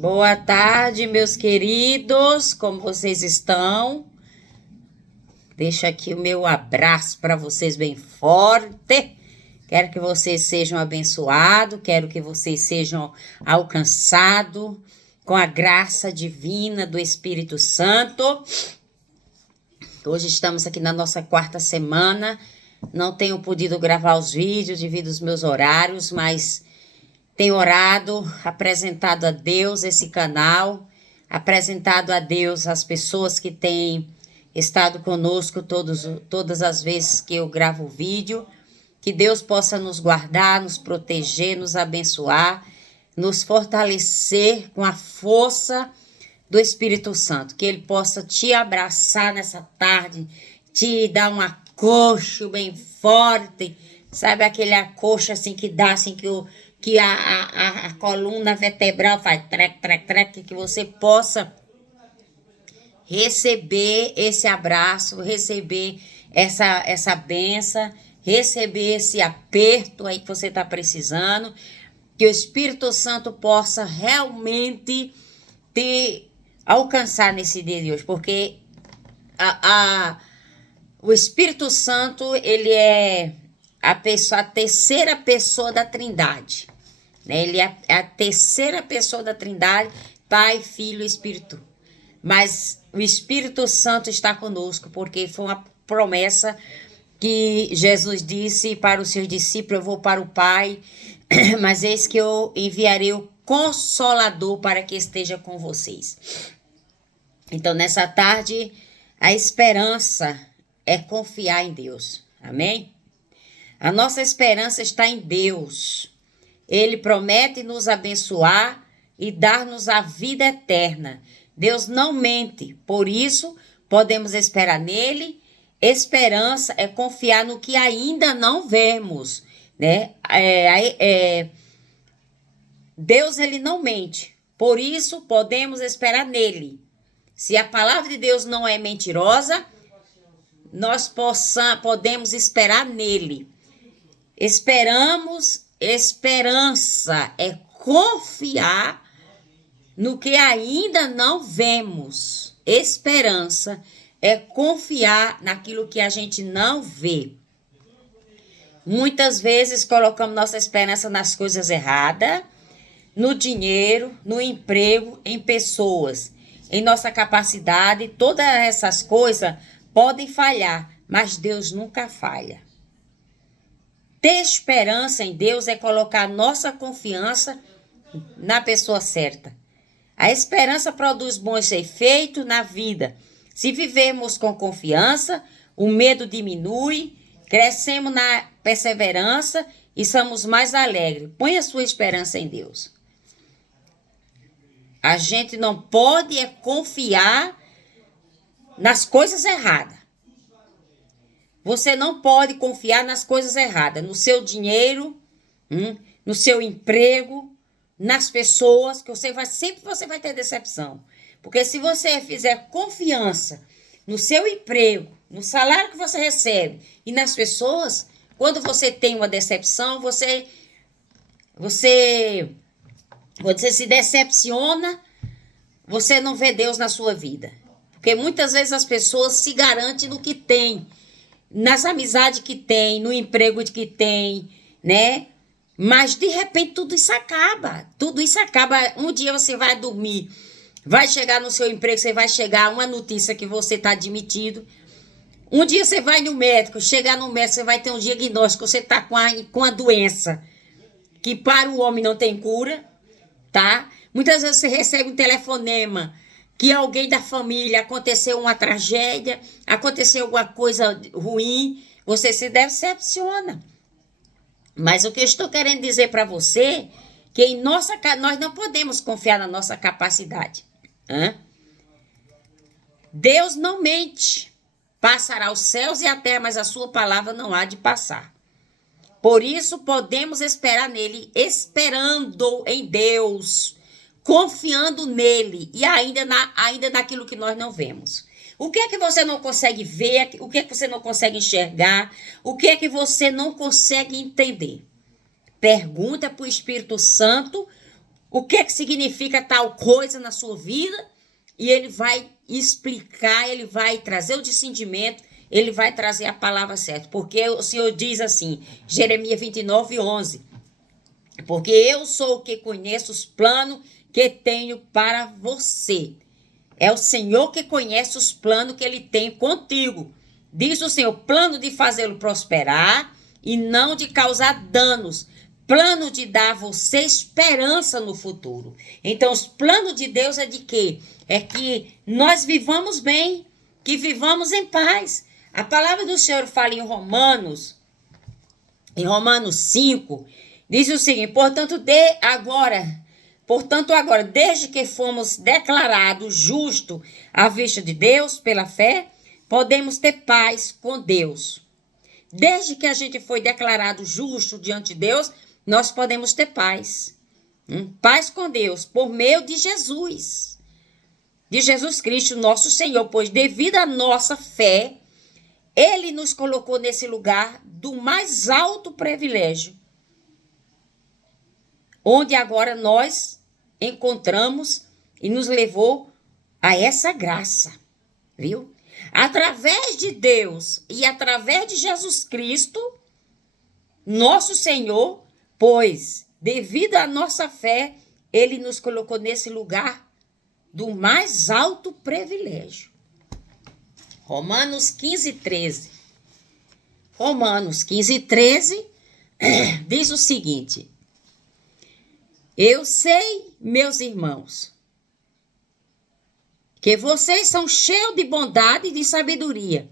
Boa tarde, meus queridos. Como vocês estão? Deixo aqui o meu abraço para vocês bem forte. Quero que vocês sejam abençoados, quero que vocês sejam alcançados com a graça divina do Espírito Santo. Hoje estamos aqui na nossa quarta semana. Não tenho podido gravar os vídeos devido aos meus horários, mas tenho orado, apresentado a Deus esse canal, apresentado a Deus as pessoas que têm estado conosco todas as vezes que eu gravo o vídeo. Que Deus possa nos guardar, nos proteger, nos abençoar, nos fortalecer com a força do Espírito Santo. Que Ele possa te abraçar nessa tarde, te dar um acolcho bem forte, sabe aquele acolcho assim que dá, assim que a coluna vertebral faz trec, trec, trec, que você possa receber esse abraço, receber essa benção, receber esse aperto aí que você está precisando, que o Espírito Santo possa realmente te alcançar nesse dia de hoje, porque o Espírito Santo, ele é a terceira pessoa da Trindade, né? Ele é a terceira pessoa da Trindade, Pai, Filho e Espírito. Mas o Espírito Santo está conosco, porque foi uma promessa que Jesus disse para os seus discípulos: eu vou para o Pai, mas eis que eu enviarei o Consolador para que esteja com vocês. Então, nessa tarde, a esperança é confiar em Deus. Amém? A nossa esperança está em Deus. Ele promete nos abençoar e dar-nos a vida eterna. Deus não mente, por isso podemos esperar nele. Esperança é confiar no que ainda não vemos, né? Deus, ele não mente, por isso podemos esperar nele. Se a palavra de Deus não é mentirosa, nós podemos esperar nele. Esperança é confiar no que ainda não vemos. Esperança é confiar naquilo que a gente não vê. Muitas vezes colocamos nossa esperança nas coisas erradas, no dinheiro, no emprego, em pessoas, em nossa capacidade. Todas essas coisas podem falhar, mas Deus nunca falha. Ter esperança em Deus é colocar nossa confiança na pessoa certa. A esperança produz bons efeitos na vida. Se vivemos com confiança, o medo diminui, crescemos na perseverança e somos mais alegres. Põe a sua esperança em Deus. A gente não pode confiar nas coisas erradas. Você não pode confiar nas coisas erradas, no seu dinheiro, no seu emprego, nas pessoas, que sempre você vai ter decepção. Porque se você fizer confiança no seu emprego, no salário que você recebe e nas pessoas, quando você tem uma decepção, você se decepciona, você não vê Deus na sua vida. Porque muitas vezes as pessoas se garantem no que tem, nas amizades que tem, no emprego que tem, né? Mas, de repente, tudo isso acaba. Um dia você vai dormir, vai chegar no seu emprego, você vai chegar uma notícia que você está admitido. Um dia você vai no médico, chegar no médico, você vai ter um diagnóstico, você está com a doença que para o homem não tem cura, tá? Muitas vezes você recebe um telefonema que alguém da família, aconteceu uma tragédia, aconteceu alguma coisa ruim, você se decepciona. Mas o que eu estou querendo dizer para você, que nós não podemos confiar na nossa capacidade. Deus não mente. Passará os céus e a terra, mas a sua palavra não há de passar. Por isso podemos esperar nele, esperando em Deus, confiando nele e ainda naquilo que nós não vemos. O que é que você não consegue ver? O que é que você não consegue enxergar? O que é que você não consegue entender? Pergunta para o Espírito Santo o que significa tal coisa na sua vida, e ele vai explicar, ele vai trazer o discernimento, ele vai trazer a palavra certa. Porque o Senhor diz assim, Jeremias 29:11, porque eu sou o que conheço os planos que tenho para você. É o Senhor que conhece os planos que ele tem contigo. Diz o Senhor, plano de fazê-lo prosperar e não de causar danos. Plano de dar a você esperança no futuro. Então, os planos de Deus é de quê? É que nós vivamos bem, que vivamos em paz. A palavra do Senhor fala em Romanos 5, diz o seguinte, portanto, agora, desde que fomos declarados justos à vista de Deus pela fé, podemos ter paz com Deus. Desde que a gente foi declarado justo diante de Deus, nós podemos ter paz. Paz com Deus, por meio de Jesus Cristo, nosso Senhor, pois devido à nossa fé, Ele nos colocou nesse lugar do mais alto privilégio, onde agora nós encontramos e nos levou a essa graça, viu? Através de Deus e através de Jesus Cristo, nosso Senhor, pois, devido à nossa fé, Ele nos colocou nesse lugar do mais alto privilégio. Romanos 15:13. Romanos 15:13 diz o seguinte, eu sei, meus irmãos, que vocês são cheios de bondade e de sabedoria,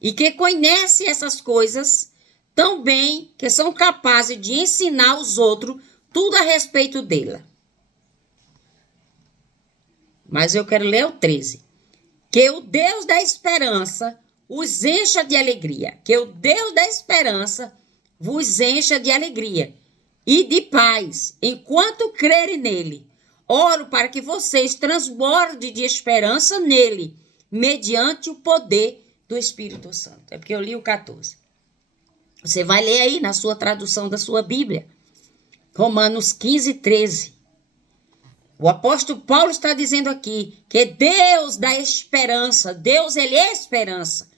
e que conhecem essas coisas tão bem que são capazes de ensinar aos outros tudo a respeito dela. Mas eu quero ler o 13. Que o Deus da esperança os encha de alegria. Que o Deus da esperança vos encha de alegria e de paz, enquanto crerem nele. Oro para que vocês transbordem de esperança nele, mediante o poder do Espírito Santo. É porque eu li o 14. Você vai ler aí na sua tradução da sua Bíblia. Romanos 15:13. O apóstolo Paulo está dizendo aqui que Deus dá esperança. Deus, ele é esperança.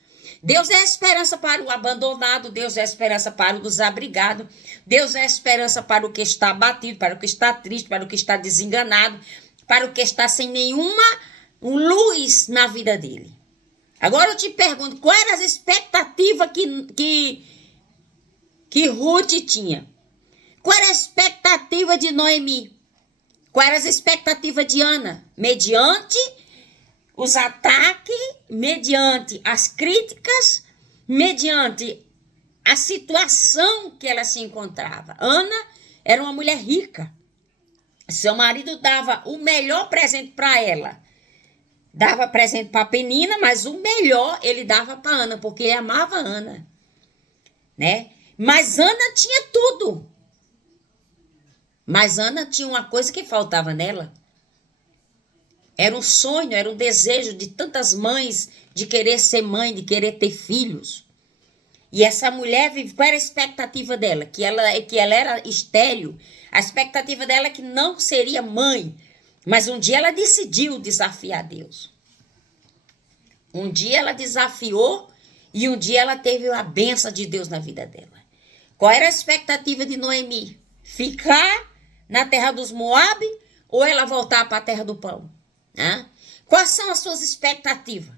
Deus é esperança para o abandonado. Deus é esperança para o desabrigado. Deus é esperança para o que está abatido, para o que está triste, para o que está desenganado, para o que está sem nenhuma luz na vida dele. Agora eu te pergunto, qual era as expectativas que Ruth tinha? Qual era a expectativa de Noemi? Qual era as expectativas de Ana? Mediante os ataques, mediante as críticas, mediante a situação que ela se encontrava. Ana era uma mulher rica. Seu marido dava o melhor presente para ela. Dava presente para Penina, mas o melhor ele dava para Ana, porque ele amava Ana, né? Mas Ana tinha tudo. Mas Ana tinha uma coisa que faltava nela. Era um sonho, era um desejo de tantas mães de querer ser mãe, de querer ter filhos. E essa mulher, qual era a expectativa dela? Que ela era estéril. A expectativa dela é que não seria mãe. Mas um dia ela decidiu desafiar Deus. Um dia ela desafiou e um dia ela teve a bênção de Deus na vida dela. Qual era a expectativa de Noemi? Ficar na terra dos Moabe ou ela voltar para a terra do pão? Quais são as suas expectativas?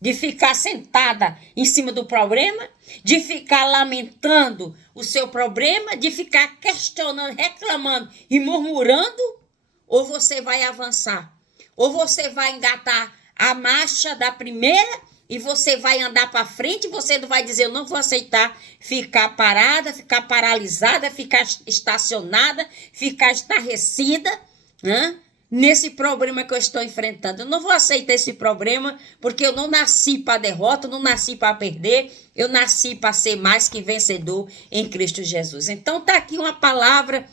De ficar sentada em cima do problema? De ficar lamentando o seu problema? De ficar questionando, reclamando e murmurando? Ou você vai avançar? Ou você vai engatar a marcha da primeira e você vai andar para frente e você não vai dizer, eu não vou aceitar ficar parada, ficar paralisada, ficar estacionada, ficar estarrecida, nesse problema que eu estou enfrentando. Eu não vou aceitar esse problema porque eu não nasci para derrota, eu não nasci para perder, eu nasci para ser mais que vencedor em Cristo Jesus. Então tá aqui uma palavra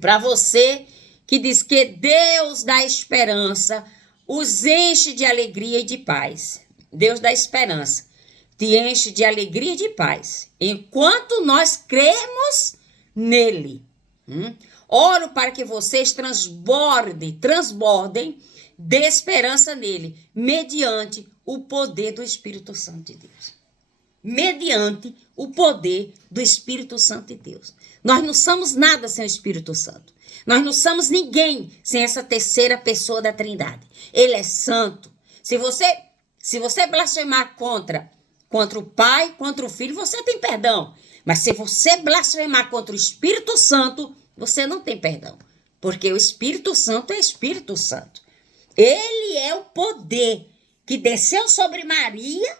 para você que diz que Deus dá esperança, os enche de alegria e de paz. Deus dá esperança, te enche de alegria e de paz, enquanto nós cremos nele. Oro para que vocês transbordem de esperança nele, mediante o poder do Espírito Santo de Deus. Mediante o poder do Espírito Santo de Deus. Nós não somos nada sem o Espírito Santo. Nós não somos ninguém sem essa terceira pessoa da Trindade. Ele é santo. Se você blasfemar contra o Pai, contra o Filho, você tem perdão. Mas se você blasfemar contra o Espírito Santo, você não tem perdão. Porque o Espírito Santo é Espírito Santo. Ele é o poder que desceu sobre Maria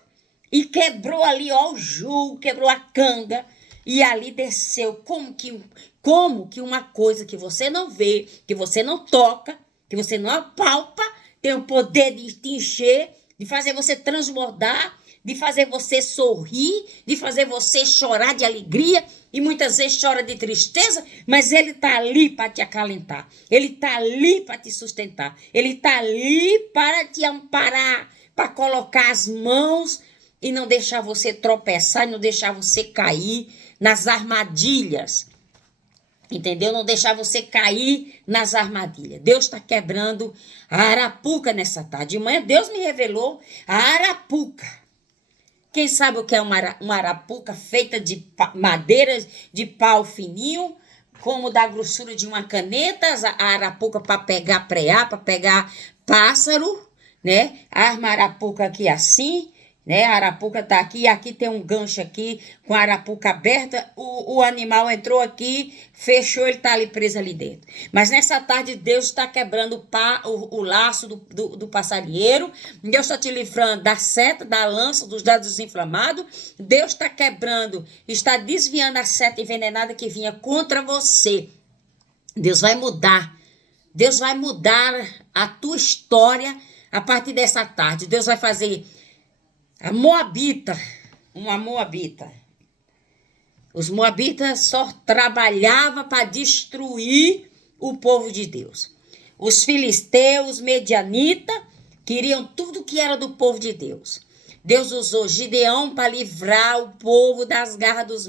e quebrou ali, ó, o jugo, quebrou a canga. E ali desceu como que uma coisa que você não vê, que você não toca, que você não apalpa, tem o poder de te encher, de fazer você transbordar, de fazer você sorrir, de fazer você chorar de alegria, e muitas vezes chora de tristeza, mas ele está ali para te acalentar, ele está ali para te sustentar, ele está ali para te amparar, para colocar as mãos e não deixar você tropeçar, não deixar você cair nas armadilhas. Entendeu? Não deixar você cair nas armadilhas. Deus está quebrando a arapuca nessa tarde. De manhã Deus me revelou a arapuca. Quem sabe o que é uma arapuca feita de madeiras de pau fininho, como da grossura de uma caneta, a arapuca para pegar preá, para pegar pássaro, né? Arma a arapuca aqui assim, né? A arapuca tá aqui, aqui tem um gancho aqui com a arapuca aberta, o animal entrou aqui, fechou, ele tá ali preso ali dentro. Mas nessa tarde Deus está quebrando o laço do passarinheiro, Deus está te livrando da seta, da lança, dos dados inflamados, Deus está quebrando, está desviando a seta envenenada que vinha contra você. Deus vai mudar a tua história a partir dessa tarde. Deus vai fazer uma moabita. Os moabitas só trabalhavam para destruir o povo de Deus. Os filisteus, medianitas, queriam tudo que era do povo de Deus. Deus usou Gideão para livrar o povo das garras dos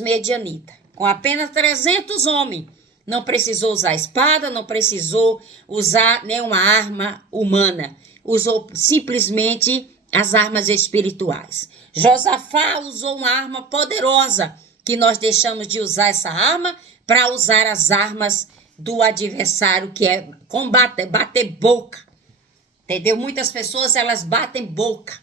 medianitas. Com apenas 300 homens. Não precisou usar espada, não precisou usar nenhuma arma humana. Usou simplesmente as armas espirituais. Josafá usou uma arma poderosa, que nós deixamos de usar essa arma para usar as armas do adversário, que é combater, bater boca. Entendeu? Muitas pessoas, elas batem boca.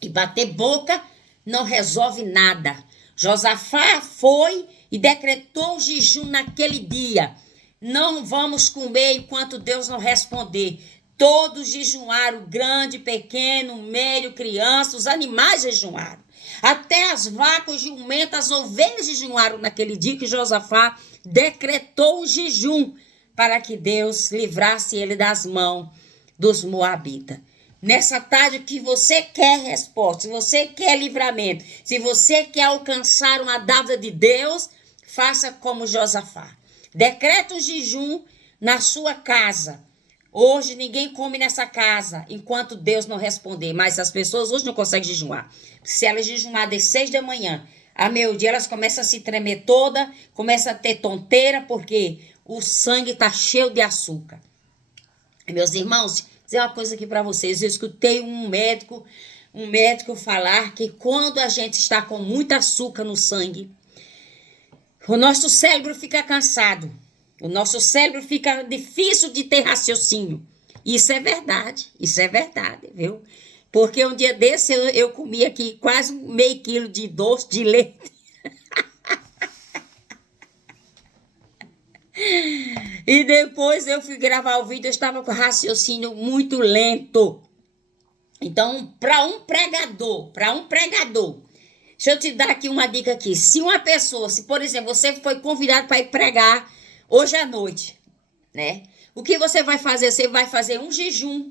E bater boca não resolve nada. Josafá foi e decretou o jejum naquele dia. Não vamos comer enquanto Deus não responder. Todos jejuaram, grande, pequeno, médio, criança, os animais jejuaram. Até as vacas, jumentas, as ovelhas jejuaram naquele dia que Josafá decretou o jejum para que Deus livrasse ele das mãos dos moabitas. Nessa tarde que você quer resposta, se você quer livramento, se você quer alcançar uma dádiva de Deus, faça como Josafá. Decreta o jejum na sua casa. Hoje ninguém come nessa casa enquanto Deus não responder. Mas as pessoas hoje não conseguem jejuar. Se elas jejuar das 6 da manhã a meio-dia, elas começam a se tremer toda, começam a ter tonteira, porque o sangue está cheio de açúcar. Meus irmãos, vou dizer uma coisa aqui para vocês. Eu escutei um médico falar que quando a gente está com muito açúcar no sangue, o nosso cérebro fica cansado. O nosso cérebro fica difícil de ter raciocínio. Isso é verdade, viu? Porque um dia desse eu comi aqui quase meio quilo de doce de leite. E depois eu fui gravar o vídeo, eu estava com raciocínio muito lento. Então, para um pregador, deixa eu te dar aqui uma dica aqui. Se uma pessoa, se por exemplo, você foi convidado para ir pregar hoje à noite, né? O que você vai fazer? Você vai fazer um jejum.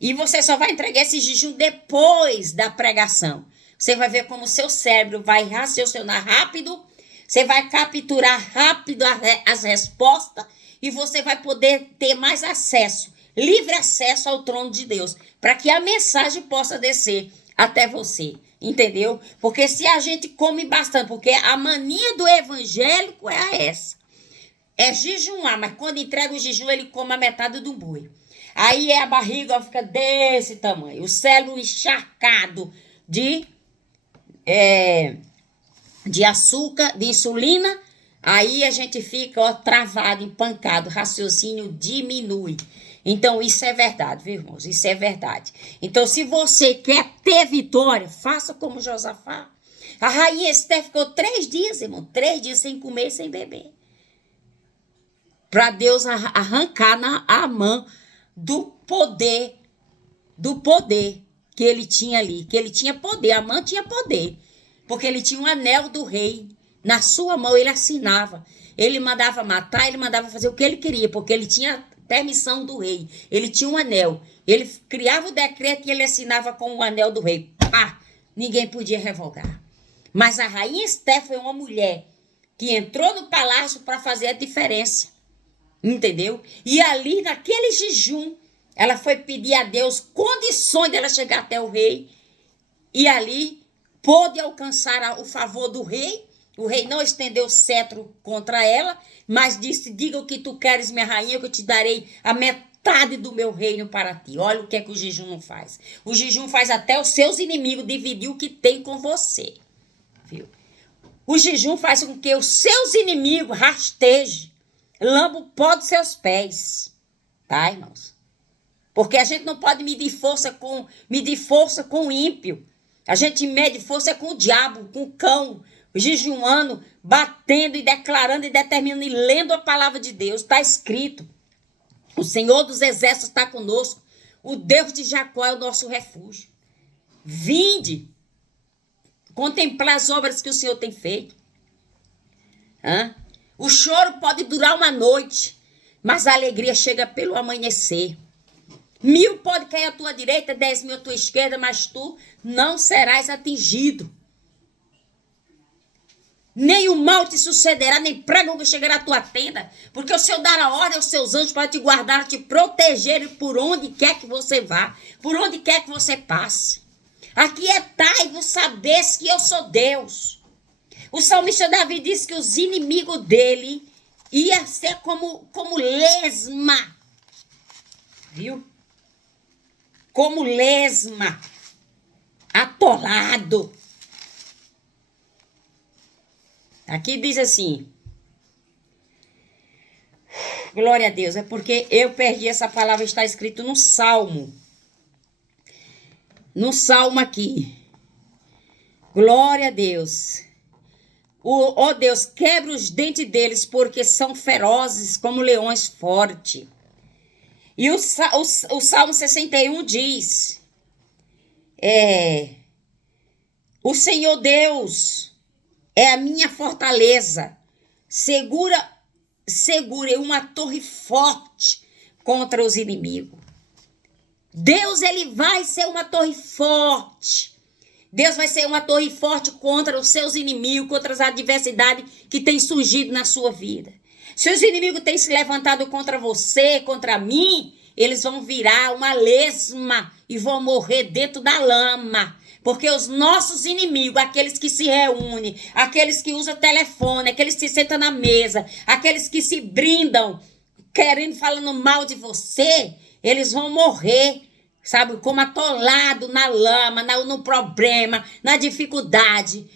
E você só vai entregar esse jejum depois da pregação. Você vai ver como o seu cérebro vai raciocinar rápido. Você vai capturar rápido as respostas. E você vai poder ter mais acesso, livre acesso ao trono de Deus. Para que a mensagem possa descer até você. Entendeu? Porque se a gente come bastante, porque a mania do evangélico é essa. É jejuar, mas quando entrega o jejum, ele come a metade do boi. Aí a barriga fica desse tamanho. O cérebro encharcado de açúcar, de insulina. Aí a gente fica travado, empancado, o raciocínio diminui. Então, isso é verdade, viu, irmãos? Isso é verdade. Então, se você quer ter vitória, faça como Josafá. A rainha Esther ficou 3 dias, irmão, 3 dias sem comer, sem beber. Para Deus arrancar a mão do poder que ele tinha ali. Que ele tinha poder, a mão tinha poder. Porque ele tinha um anel do rei. Na sua mão ele assinava. Ele mandava matar, ele mandava fazer o que ele queria, porque ele tinha permissão do rei. Ele tinha um anel. Ele criava o decreto e ele assinava com o anel do rei. Pá! Ninguém podia revogar. Mas a rainha Esther foi uma mulher que entrou no palácio para fazer a diferença. Entendeu? E ali, naquele jejum, ela foi pedir a Deus condições dela chegar até o rei. E ali pôde alcançar o favor do rei. O rei não estendeu o cetro contra ela, mas disse: diga o que tu queres, minha rainha, que eu te darei a metade do meu reino para ti. Olha o que é que o jejum não faz. O jejum faz até os seus inimigos dividir o que tem com você. Viu? O jejum faz com que os seus inimigos rastejem, lambam o pó dos seus pés. Tá, irmãos? Porque a gente não pode medir força com o ímpio. A gente mede força com o diabo, com o cão, jejuando, batendo e declarando e determinando e lendo a palavra de Deus. Está escrito: o Senhor dos Exércitos está conosco. O Deus de Jacó é o nosso refúgio. Vinde contemplar as obras que o Senhor tem feito. O choro pode durar uma noite, mas a alegria chega pelo amanhecer. 1000 pode cair à tua direita, 10.000 à tua esquerda, mas tu não serás atingido. Nem o mal te sucederá, nem praga nunca chegará à tua tenda, porque o Senhor dará ordem aos seus anjos para te guardar, te proteger por onde quer que você vá, por onde quer que você passe. Aquietai-vos, sabes que eu sou Deus. O salmista Davi disse que os inimigos dele iam ser como lesma, viu? Como lesma, atolado. Aqui diz assim: glória a Deus, é porque eu perdi essa palavra, está escrito no Salmo. No Salmo aqui. Glória a Deus. Ó Deus, quebra os dentes deles, porque são ferozes como leões fortes. E o Salmo 61 diz: o Senhor Deus é a minha fortaleza, segura uma torre forte contra os inimigos. Deus, ele vai ser uma torre forte. Deus vai ser uma torre forte contra os seus inimigos, contra as adversidades que têm surgido na sua vida. Se os inimigos têm se levantado contra você, contra mim, eles vão virar uma lesma e vão morrer dentro da lama. Porque os nossos inimigos, aqueles que se reúnem, aqueles que usam telefone, aqueles que se sentam na mesa, aqueles que se brindam, falando mal de você, eles vão morrer, sabe, como atolado na lama, no problema, na dificuldade.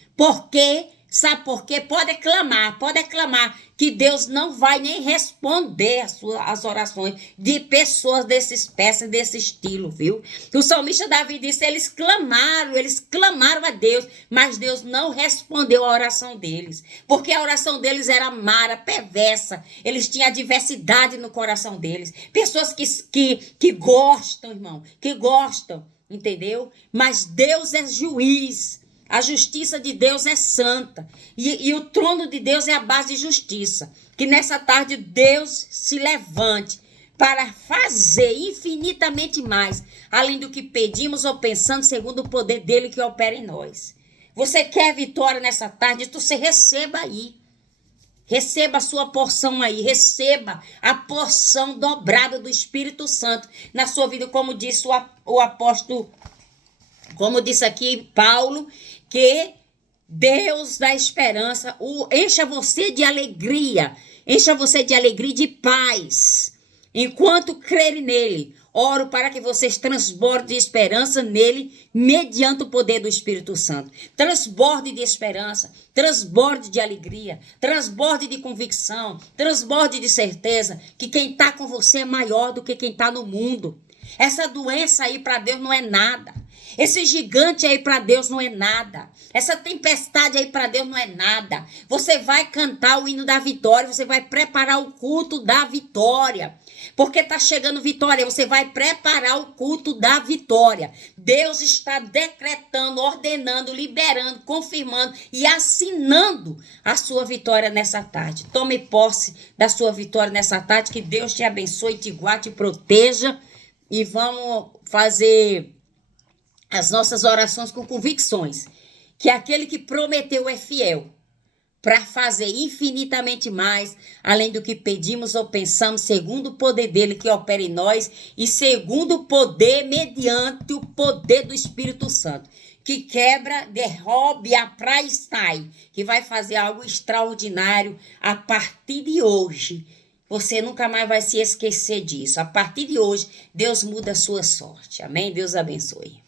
Sabe por quê? Pode clamar que Deus não vai nem responder as orações de pessoas dessa espécie, desse estilo, viu? O salmista Davi disse: eles clamaram a Deus, mas Deus não respondeu a oração deles, porque a oração deles era amara, perversa, eles tinham adversidade no coração deles, pessoas que gostam, irmão, que gostam, entendeu? Mas Deus é juiz. A justiça de Deus é santa. E o trono de Deus é a base de justiça. Que nessa tarde Deus se levante para fazer infinitamente mais, além do que pedimos ou pensamos, segundo o poder dele que opera em nós. Você quer vitória nessa tarde? Então você receba aí. Receba a sua porção aí. Receba a porção dobrada do Espírito Santo na sua vida, como disse o apóstolo Como disse aqui Paulo, que Deus da esperança encha você de alegria e de paz, enquanto crerem nele. Oro para que vocês transbordem de esperança nele, mediante o poder do Espírito Santo. Transborde de esperança, transborde de alegria, transborde de convicção, transborde de certeza que quem está com você é maior do que quem está no mundo. Essa doença aí para Deus não é nada. Esse gigante aí para Deus não é nada. Essa tempestade aí para Deus não é nada. Você vai cantar o hino da vitória, você vai preparar o culto da vitória. Porque está chegando vitória, você vai preparar o culto da vitória. Deus está decretando, ordenando, liberando, confirmando e assinando a sua vitória nessa tarde. Tome posse da sua vitória nessa tarde, que Deus te abençoe, te guarde, te proteja. E vamos fazer as nossas orações com convicções. Que aquele que prometeu é fiel para fazer infinitamente mais, além do que pedimos ou pensamos, segundo o poder dele que opera em nós e segundo o poder, mediante o poder do Espírito Santo, que quebra, derruba e apraistai, que vai fazer algo extraordinário a partir de hoje. Você nunca mais vai se esquecer disso. A partir de hoje, Deus muda a sua sorte. Amém? Deus abençoe.